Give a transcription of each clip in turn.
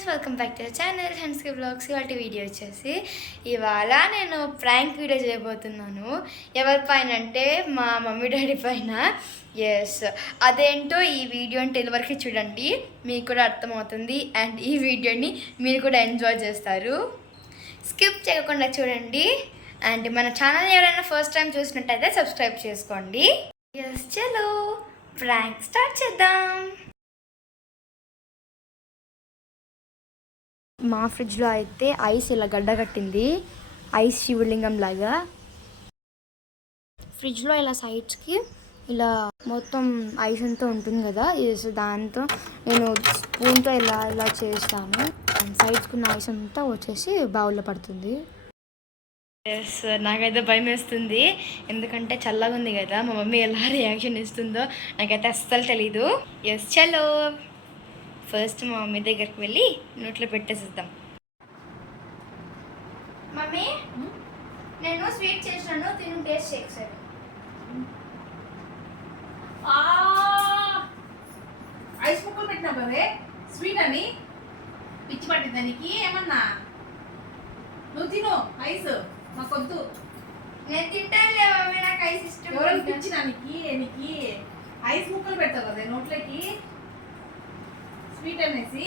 Guys, welcome back to channel హెన్స్కే vlogs. వాటి video వచ్చేసి ఇవాళ నేను ప్రాంక్ వీడియో చేయబోతున్నాను. ఎవరి పైన అంటే మా మమ్మీ డాడీ పైన. ఎస్, అదేంటో ఈ వీడియో అంటే వరకు చూడండి, మీకు కూడా అర్థమవుతుంది. అండ్ ఈ వీడియోని మీరు కూడా ఎంజాయ్ చేస్తారు. స్కిప్ చేయకుండా చూడండి. అండ్ మన ఛానల్ ఎవరైనా ఫస్ట్ టైం చూసినట్టయితే సబ్స్క్రైబ్ చేసుకోండి. ఎస్, చలో ప్రాంక్ స్టార్ట్ చేద్దాం. మా ఫ్రిడ్జ్లో అయితే ఐస్ ఇలా గడ్డ కట్టింది, ఐస్ శివలింగం లాగా. ఫ్రిడ్జ్లో ఇలా సైడ్స్కి ఇలా మొత్తం ఐస్ అంతా ఉంటుంది కదా, దాంతో నేను స్పూన్తో ఇలా ఇలా చేస్తాను. సైడ్స్కున్న ఐస్ అంతా వచ్చేసి బౌల్లో పడుతుంది. ఎస్, నాకైతే భయం వేస్తుంది, ఎందుకంటే చల్లగా ఉంది కదా. మా మమ్మీ ఎలా రియాక్షన్ ఇస్తుందో నాకైతే అస్సలు తెలీదు. ఎస్, చలో ఫస్ట్ మా మమ్మీ దగ్గరికి వెళ్ళి నోట్లో పెట్టేసిద్దాం. మమ్మీ, నేను స్వీట్ చేసినాను, తిను, టేస్ట్ చేసాను. ఐస్ ముక్కలు పెట్టినా కదే స్వీట్ అని పిచ్చి పట్టింది దానికి. ఏమన్నా నువ్వు తిను ఐస్, మాకొద్దు. నేను తింటానులే మమ్మీ, నాకు ఐస్ ఇష్టం. ఎవరైనా పిచ్చి నీకు ఐస్ ముక్కలు పెడతావు కదా నోట్లోకి స్వీట్ అనేసి.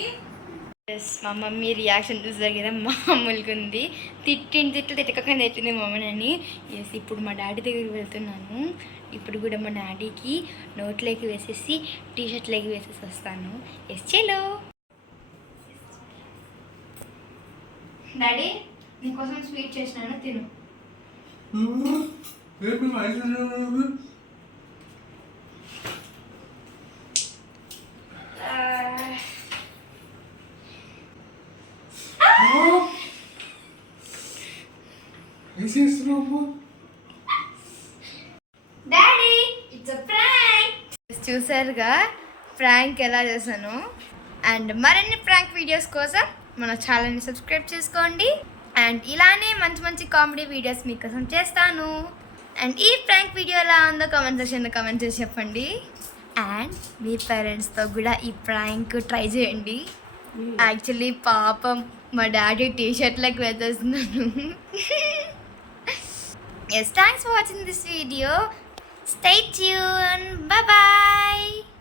ఎస్, మా మమ్మీ రియాక్షన్ చూసారు కదా, మామూలుగా ఉంది. తిట్టకుండా తెచ్చింది మా మమ్మీ అని. ఎస్, ఇప్పుడు మా డాడీ దగ్గరికి వెళ్తున్నాను. ఇప్పుడు కూడా మా డాడీకి నోట్లోకి వేసేసి టీషర్ట్లోకి వేసేసి వస్తాను. ఎస్, చలో. డాడీ, నీకోసం స్వీట్ చేసినాను, తిను. Daddy, it's prank. చూసారుగా ప్రాంక్ ఎలా చేశాను. అండ్ మరిన్ని ప్రాంక్ వీడియోస్ కోసం మన ఛానల్ని సబ్స్క్రైబ్ చేసుకోండి. అండ్ ఇలానే మంచి మంచి కామెడీ వీడియోస్ మీకోసం చేస్తాను. అండ్ ఈ ప్రాంక్ వీడియో ఎలా ఉందో కామెంట్ సెక్షన్లో కామెంట్ చేసి చెప్పండి. అండ్ మీ పేరెంట్స్తో కూడా ఈ ప్రాంక్ ట్రై చేయండి. యాక్చువల్లీ పాపం మా డాడీ టీషర్ట్లకు వేసేస్తున్నాను. Yes, thanks for watching this video. Stay tuned. Bye bye.